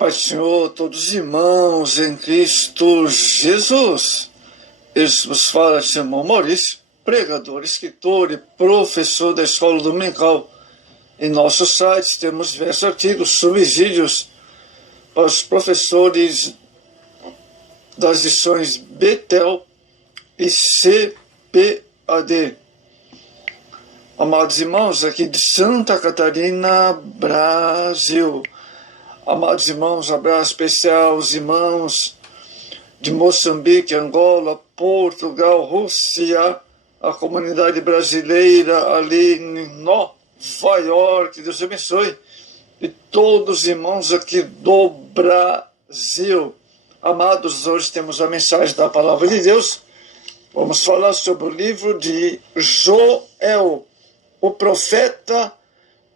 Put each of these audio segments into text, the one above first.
Pai Senhor, todos os irmãos em Cristo Jesus. Este vos fala, irmão Maurício, pregador, escritor e professor da Escola Dominical. Em nosso site temos diversos artigos, subsídios para os professores das lições Betel e CPAD. Amados irmãos, aqui de Santa Catarina, Brasil. Amados irmãos, abraço especial aos irmãos de Moçambique, Angola, Portugal, Rússia, a comunidade brasileira ali em Nova York, Deus abençoe, e todos os irmãos aqui do Brasil. Amados, hoje temos a mensagem da Palavra de Deus. Vamos falar sobre o livro de Joel, o profeta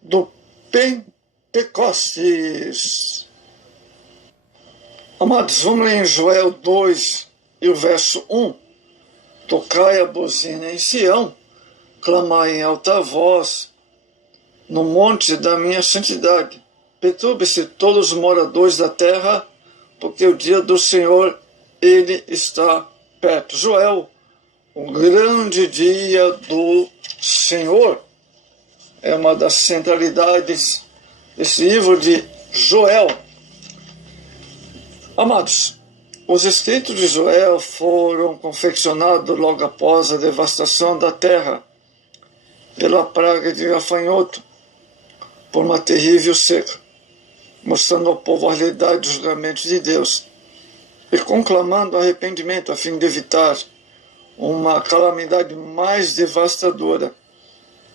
do Pentecostes. Amados, vamos ler em Joel 2 e o verso 1. Tocai a buzina em Sião, clamai em alta voz no monte da minha santidade. Perturbe-se todos os moradores da terra, porque o dia do Senhor, ele está perto. Joel, o grande dia do Senhor, é uma das centralidades desse livro de Joel. Amados, os escritos de Joel foram confeccionados logo após a devastação da terra pela praga de gafanhoto, por uma terrível seca, mostrando ao povo a realidade dos julgamentos de Deus e conclamando arrependimento a fim de evitar uma calamidade mais devastadora.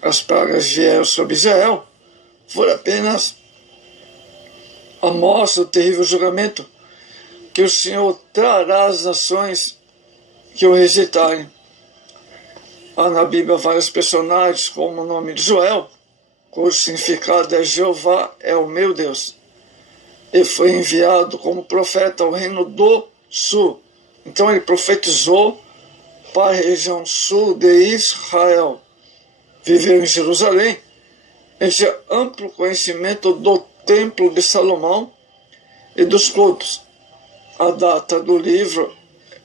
As pragas vieram sobre Israel, foi apenas a mostra do terrível julgamento que o Senhor trará às nações que o rejeitarem. Há na Bíblia vários personagens, como o nome de Joel, cujo significado é Jeová é o meu Deus. Ele foi enviado como profeta ao reino do sul. Então ele profetizou para a região sul de Israel. Viveu em Jerusalém. Ele tinha amplo conhecimento do templo de Salomão e dos cultos. A data do livro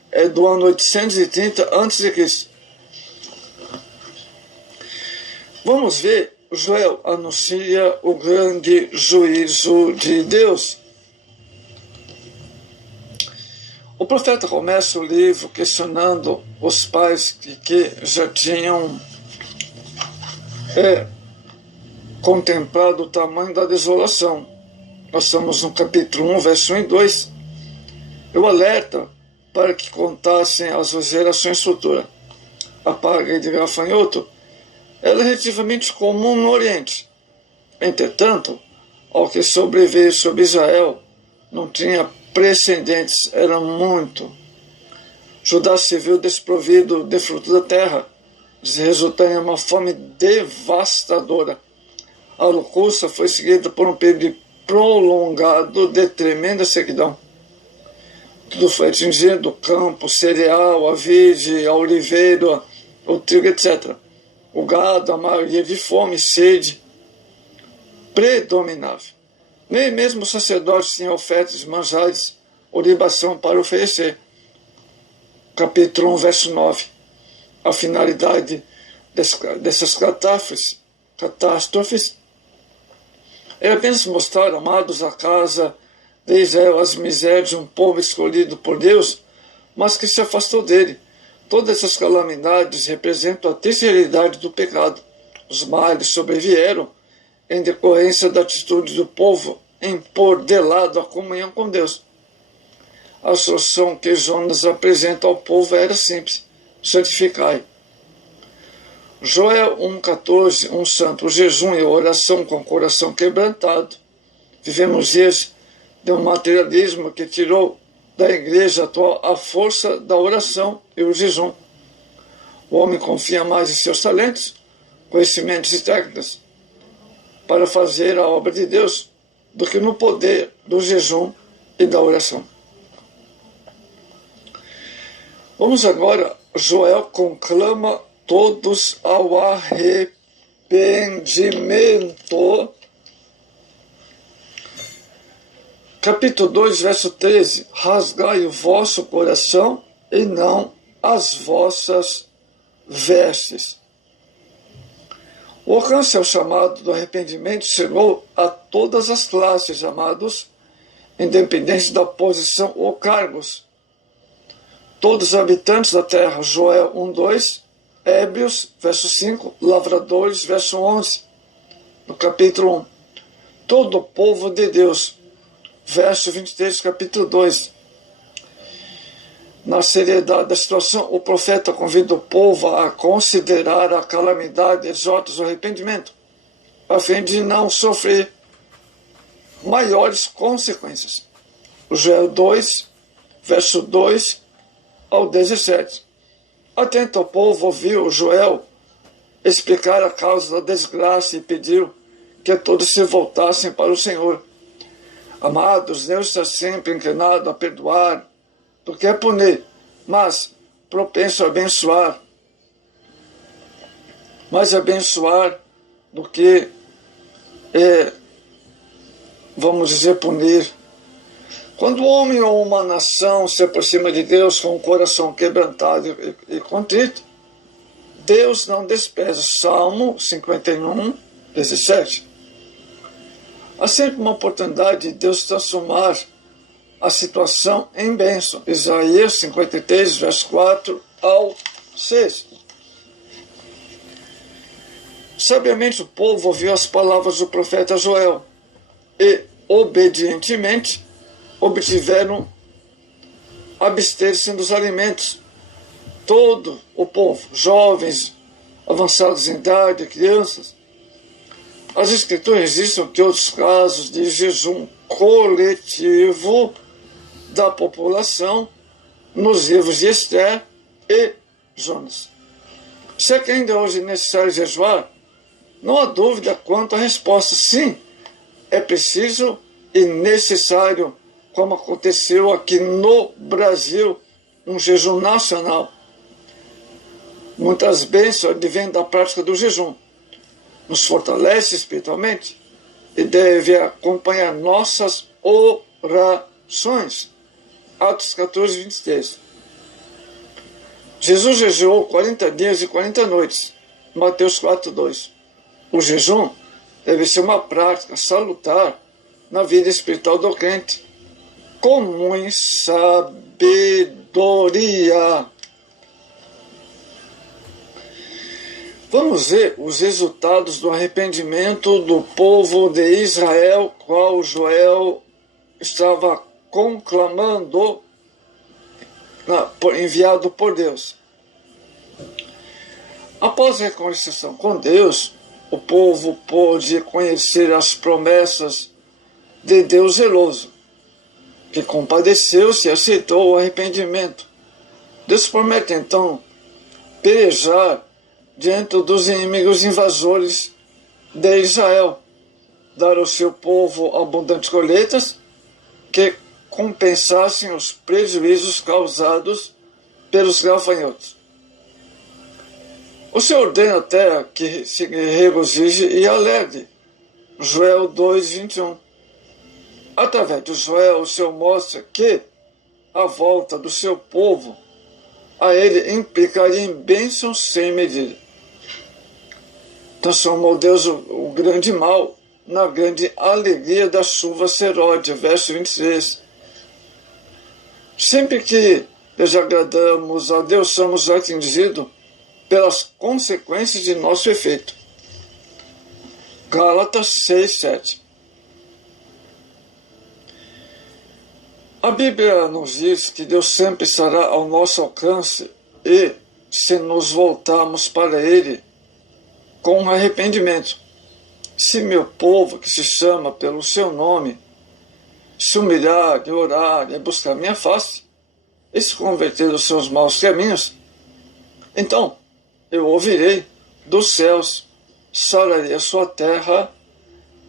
é do ano 830 a.C. Vamos ver, Joel anuncia o grande juízo de Deus. O profeta começa o livro questionando os pais que já tinham contemplado o tamanho da desolação. Nós estamos no capítulo 1, verso 1 e 2. Eu alerta para que contassem as gerações futuras. A praga de gafanhoto era relativamente comum no Oriente. Entretanto, ao que sobreveio sobre Israel, não tinha precedentes, era muito. Judá se viu desprovido de fruto da terra, resultando em uma fome devastadora. A locusta foi seguida por um período prolongado de tremenda sequidão. Tudo foi atingido: o campo, o cereal, a vide, a oliveira, o trigo, etc. O gado, a maioria de fome e sede predominava. Nem mesmo os sacerdotes tinham ofertas, manjares ou libação para oferecer. Capítulo 1, verso 9. A finalidade dessas catástrofes é apenas mostrar, amados, a casa de Israel, as misérias de um povo escolhido por Deus, mas que se afastou dele. Todas essas calamidades representam a triste realidade do pecado. Os males sobrevieram em decorrência da atitude do povo em pôr de lado a comunhão com Deus. A solução que Jonas apresenta ao povo era simples: santificai. Joel 1,14, um santo, o jejum e a oração com o coração quebrantado. Vivemos dias de um materialismo que tirou da igreja atual a força da oração e o jejum. O homem confia mais em seus talentos, conhecimentos e técnicas para fazer a obra de Deus do que no poder do jejum e da oração. Vamos agora, Joel conclama todos ao arrependimento. Capítulo 2, verso 13. Rasgai o vosso coração e não as vossas vestes. O alcance ao chamado do arrependimento chegou a todas as classes, amados, independente da posição ou cargos. Todos os habitantes da terra, Joel 1:2, Hébrios, verso 5, Lavradores, verso 11, no capítulo 1. Todo o povo de Deus, verso 23, capítulo 2. Na seriedade da situação, o profeta convida o povo a considerar a calamidade e exorta o arrependimento, a fim de não sofrer maiores consequências. Joel 2, verso 2 ao 17. Atento ao povo, ouviu Joel explicar a causa da desgraça e pediu que todos se voltassem para o Senhor. Amados, Deus está sempre inclinado a perdoar, do que é punir, mas propenso a abençoar. Mais abençoar do que, vamos dizer, punir. Quando um homem ou uma nação se aproxima de Deus com o coração quebrantado e contrito, Deus não despreza. Salmo 51, 17. Há sempre uma oportunidade de Deus transformar a situação em bênção. Isaías 53, verso 4 ao 6. Sabiamente o povo ouviu as palavras do profeta Joel e, obedientemente, obtiveram abster-se dos alimentos. Todo o povo, jovens, avançados em idade, crianças. As Escrituras registram que outros casos de jejum coletivo da população nos livros de Esther e Jonas. Se é que ainda hoje é necessário jejuar, não há dúvida quanto à resposta. Sim, é preciso e necessário, como aconteceu aqui no Brasil, um jejum nacional. Muitas bênçãos advêm da prática do jejum. Nos fortalece espiritualmente e deve acompanhar nossas orações. Atos 14, 23. Jesus jejuou 40 dias e 40 noites. Mateus 4, 2. O jejum deve ser uma prática salutar na vida espiritual do crente, comum em sabedoria. Vamos ver os resultados do arrependimento do povo de Israel, qual Joel estava conclamando, enviado por Deus. Após a reconciliação com Deus, o povo pôde conhecer as promessas de Deus zeloso, que compadeceu-se e aceitou o arrependimento. Deus promete então pelejar diante dos inimigos invasores de Israel, dar ao seu povo abundantes colheitas que compensassem os prejuízos causados pelos gafanhotos. O Senhor ordena até que se regozije e alegre. Joel 2, 21. Através de Joel, o Senhor mostra que a volta do seu povo a ele implicaria em bênçãos sem medida. Transformou Deus o grande mal na grande alegria da chuva seródia, verso 23. Sempre que desagradamos a Deus, somos atingidos pelas consequências de nosso efeito. Gálatas 6, 7. A Bíblia nos diz que Deus sempre estará ao nosso alcance e, se nos voltarmos para Ele com arrependimento, se meu povo, que se chama pelo seu nome, se humilhar, e orar e buscar minha face, e se converter dos seus maus caminhos, então eu ouvirei dos céus, sararei a sua terra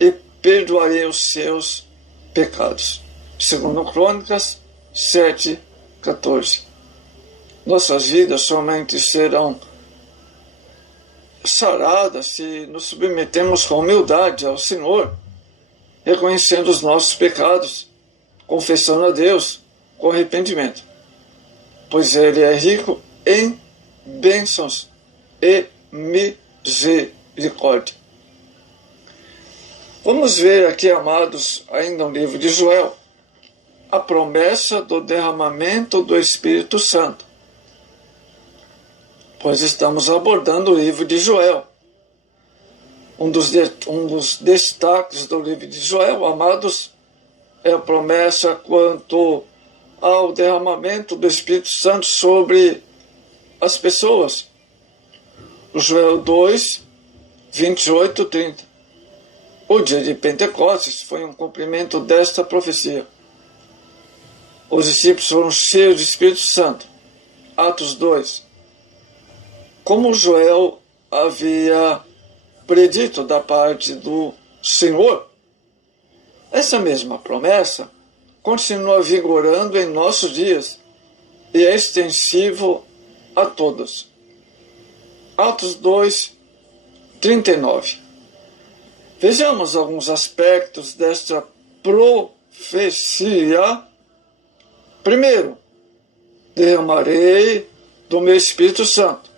e perdoarei os seus pecados. Segundo Crônicas 7, 14. Nossas vidas somente serão saradas se nos submetemos com humildade ao Senhor, reconhecendo os nossos pecados confessando a Deus com arrependimento, pois Ele é rico em bênçãos e misericórdia. Vamos ver aqui, amados, ainda no livro de Joel, a promessa do derramamento do Espírito Santo, pois estamos abordando o livro de Joel. Um dos destaques do livro de Joel, amados, é a promessa quanto ao derramamento do Espírito Santo sobre as pessoas. Joel 2, 28, 30. O dia de Pentecostes foi um cumprimento desta profecia. Os discípulos foram cheios do Espírito Santo. Atos 2. Como Joel havia predito da parte do Senhor, essa mesma promessa continua vigorando em nossos dias e é extensivo a todos. Atos 2, 39. Vejamos alguns aspectos desta profecia. Primeiro, derramarei do meu Espírito Santo.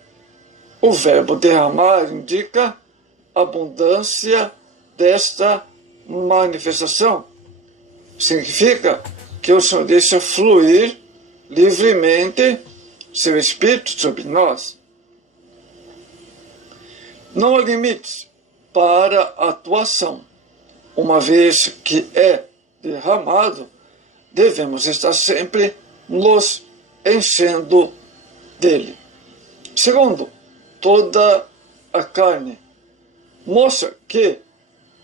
O verbo derramar indica abundância desta manifestação. Significa que o Senhor deixa fluir livremente seu Espírito sobre nós. Não há limites para a atuação. Uma vez que é derramado, devemos estar sempre nos enchendo dele. Segundo, toda a carne mostra que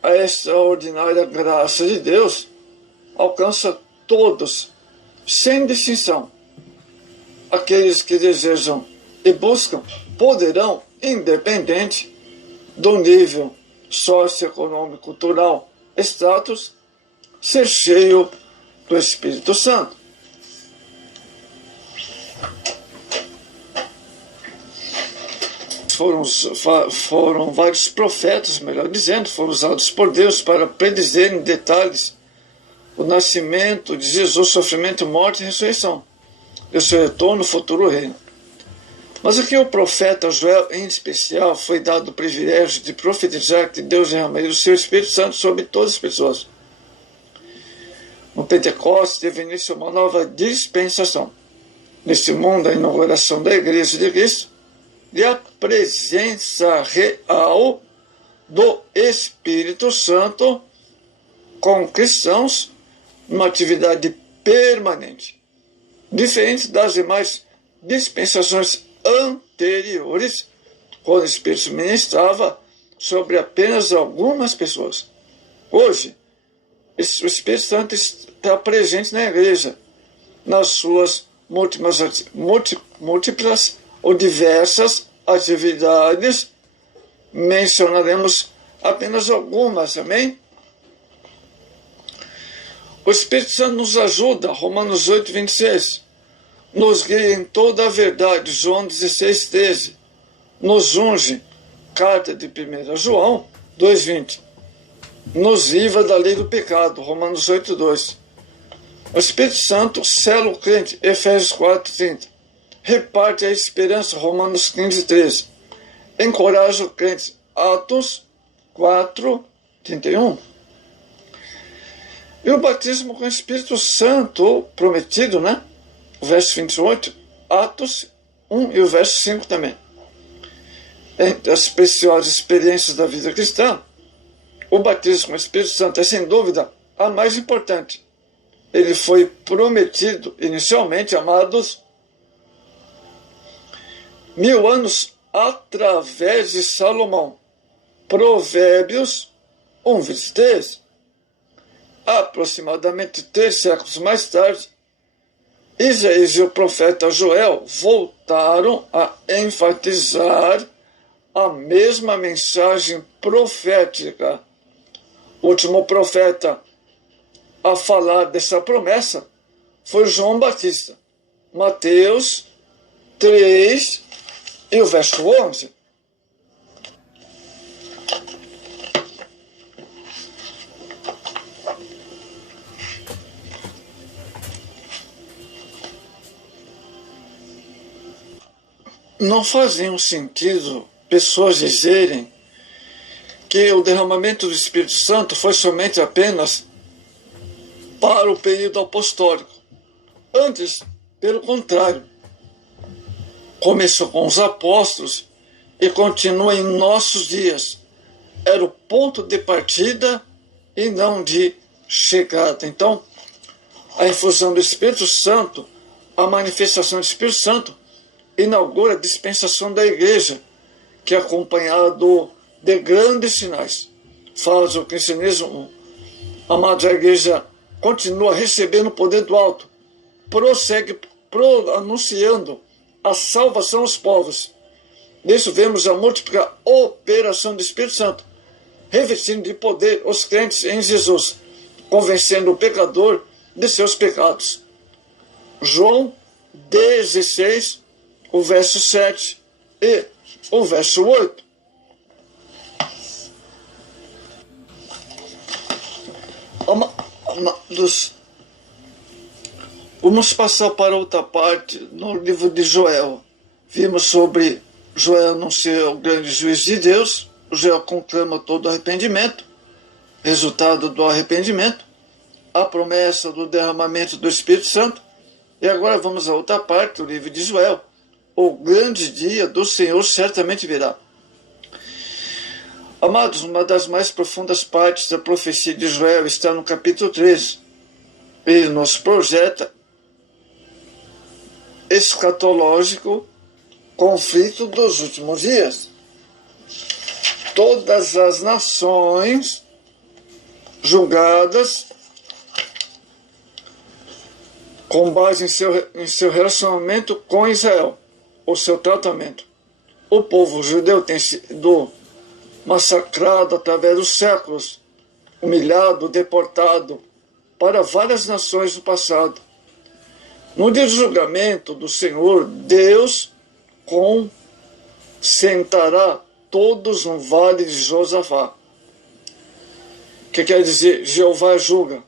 a extraordinária graça de Deus alcança todos, sem distinção. Aqueles que desejam e buscam poderão, independente do nível socioeconômico, cultural, status, ser cheio do Espírito Santo. Foram vários profetas, melhor dizendo, foram usados por Deus para predizer em detalhes o nascimento de Jesus, sofrimento, morte e ressurreição, e o seu retorno no futuro reino. Mas aqui o profeta Joel, em especial, foi dado o privilégio de profetizar que Deus derramaria o seu Espírito Santo sobre todas as pessoas. No Pentecostes teve início uma nova dispensação. Neste mundo, a inauguração da Igreja de Cristo e a presença real do Espírito Santo com cristãos numa atividade permanente, diferente das demais dispensações anteriores, quando o Espírito se ministrava sobre apenas algumas pessoas. Hoje, o Espírito Santo está presente na igreja, nas suas múltiplas ou diversas atividades. Mencionaremos apenas algumas, amém? O Espírito Santo nos ajuda, Romanos 8, 26. Nos guia em toda a verdade, João 16, 13. Nos unge, carta de 1 João 2, 20. Nos livra da lei do pecado, Romanos 8, 2. O Espírito Santo sela o crente, Efésios 4, 30. Reparte a esperança, Romanos 15, 13. Encoraja o crente, Atos 4, 31. E o batismo com o Espírito Santo prometido, né? O verso 28, Atos 1 e o verso 5 também. Entre as preciosas experiências da vida cristã, o batismo com o Espírito Santo é, sem dúvida, a mais importante. Ele foi prometido inicialmente, amados, 1000 anos através de Salomão. Provérbios 1, 23. Aproximadamente 3 séculos mais tarde, Isaías e o profeta Joel voltaram a enfatizar a mesma mensagem profética. O último profeta a falar dessa promessa foi João Batista. Mateus 3 e o verso 11. não fazia sentido pessoas dizerem que o derramamento do Espírito Santo foi somente apenas para o período apostólico. Antes, pelo contrário, começou com os apóstolos e continua em nossos dias. Era o ponto de partida e não de chegada. Então, a infusão do Espírito Santo, a manifestação do Espírito Santo, inaugura a dispensação da igreja, que é acompanhada de grandes sinais. Faz o cristianismo, amados, a igreja continua recebendo o poder do alto, prossegue anunciando a salvação aos povos. Nisso vemos a múltipla operação do Espírito Santo, revestindo de poder os crentes em Jesus, convencendo o pecador de seus pecados. João 16, o verso 7 e o verso 8. Vamos passar para outra parte no livro de Joel. Vimos sobre Joel não ser o grande juiz de Deus. Joel conclama todo arrependimento, resultado do arrependimento, a promessa do derramamento do Espírito Santo. E agora vamos a outra parte do livro de Joel. O grande dia do Senhor certamente virá. Amados, uma das mais profundas partes da profecia de Joel está no capítulo 3. Ele nos projeta escatológico conflito dos últimos dias. Todas as nações julgadas com base em seu relacionamento com Israel, o seu tratamento. O povo judeu tem sido massacrado através dos séculos, humilhado, deportado para várias nações do passado. No dia do julgamento do Senhor, Deus concentrará todos no vale de Josafá. Que quer dizer, Jeová julga,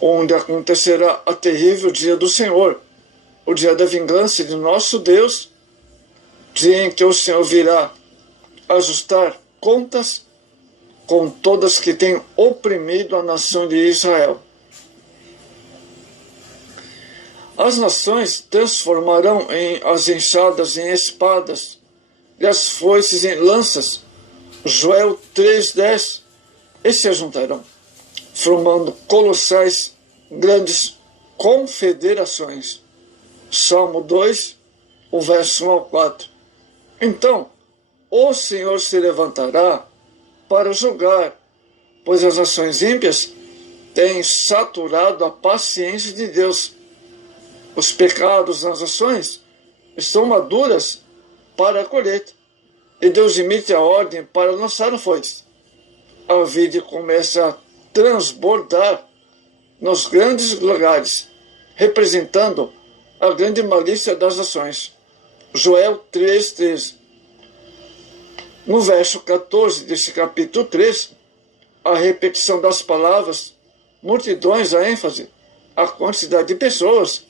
onde acontecerá a terrível dia do Senhor, o dia da vingança de nosso Deus, dia em que o Senhor virá ajustar contas com todas que têm oprimido a nação de Israel. As nações transformarão as enxadas em espadas e as foices em lanças. Joel 3,10. E se ajuntarão, formando colossais, grandes confederações. Salmo 2, o verso 1 ao 4. Então, o Senhor se levantará para julgar, pois as nações ímpias têm saturado a paciência de Deus. Os pecados das nações estão maduras para a colheita, e Deus emite a ordem para lançar o foice. A vida começa a transbordar nos grandes lugares, representando a grande malícia das nações. Joel 3,13. No verso 14 desse capítulo 3, a repetição das palavras, multidões, a ênfase, a quantidade de pessoas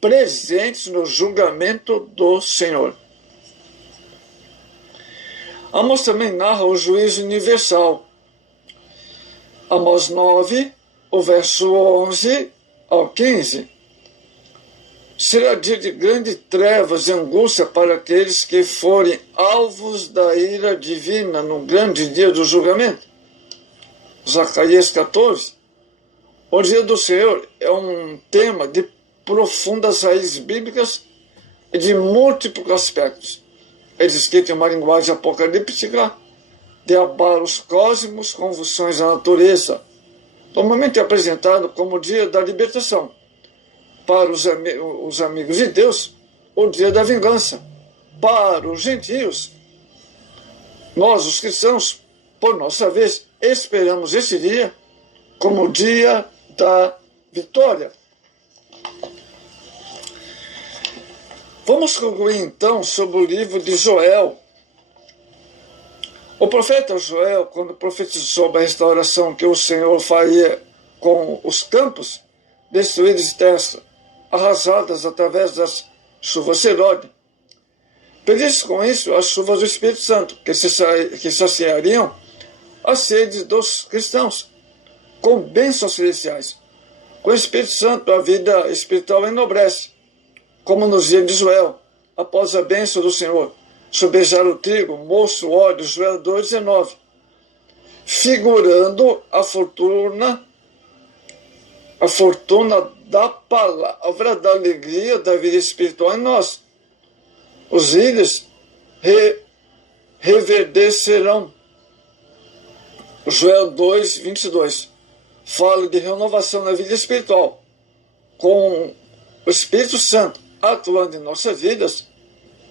presentes no julgamento do Senhor. Amós também narra o juízo universal. Amós 9, o verso 11 ao 15. Será dia de grande trevas e angústia para aqueles que forem alvos da ira divina no grande dia do julgamento. Zacarias 14. O dia do Senhor é um tema de profundas raízes bíblicas e de múltiplos aspectos. É descrito em uma linguagem apocalíptica de abalos cósmicos, convulsões da natureza, normalmente apresentado como o dia da libertação. Para os amigos de Deus, o dia da vingança. Para os gentios, nós, os cristãos, por nossa vez, esperamos esse dia como o dia da vitória. Vamos concluir então sobre o livro de Joel. O profeta Joel, quando profetizou sobre a restauração que o Senhor faria com os campos destruídos e terras arrasadas através das chuvas Serode, Prediz com isso as chuvas do Espírito Santo, que saciariam a sede dos cristãos, com bênçãos celestiais. Com o Espírito Santo, a vida espiritual enobrece, como nos dias de Joel, após a bênção do Senhor, sobejar o trigo, moço, o óleo, Joel 2,19, figurando a fortuna da palavra da alegria da vida espiritual em nós. Os íris reverdecerão. Joel 2,22 fala de renovação na vida espiritual. Com o Espírito Santo atuando em nossas vidas,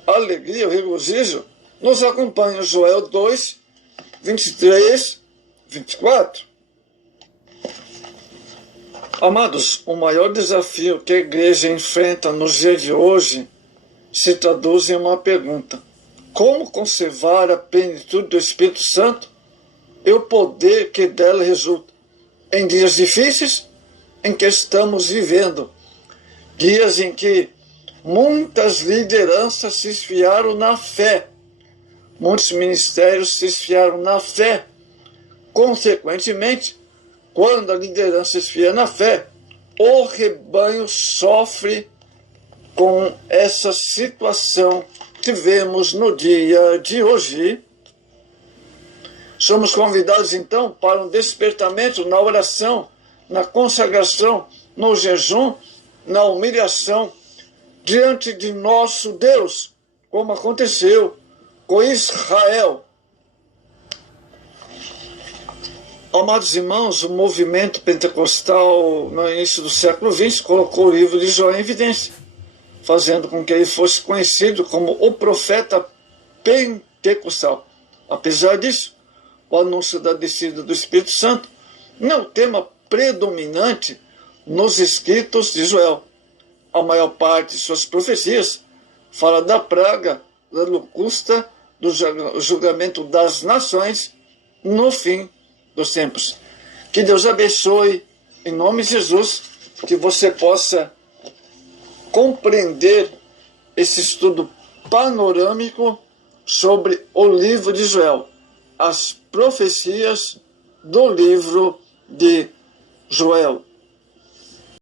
a alegria, o regozijo nos acompanha. Joel 2:23, 24. Amados, o maior desafio que a igreja enfrenta nos dias de hoje se traduz em uma pergunta: como conservar a plenitude do Espírito Santo e o poder que dela resulta em dias difíceis em que estamos vivendo, dias em que muitas lideranças se esfriaram na fé, muitos ministérios se esfriaram na fé. Consequentemente, quando a liderança esfria na fé, o rebanho sofre com essa situação que vemos no dia de hoje. Somos convidados, então, para um despertamento na oração, na consagração, no jejum, na humilhação, diante de nosso Deus, como aconteceu com Israel. Amados irmãos, o movimento pentecostal no início do século XX colocou o livro de Joel em evidência, fazendo com que ele fosse conhecido como o profeta pentecostal. Apesar disso, o anúncio da descida do Espírito Santo não é o tema predominante nos escritos de Joel. A maior parte de suas profecias fala da praga, da locusta, do julgamento das nações no fim dos tempos. Que Deus abençoe, em nome de Jesus, que você possa compreender esse estudo panorâmico sobre o livro de Joel, as profecias do livro de Joel.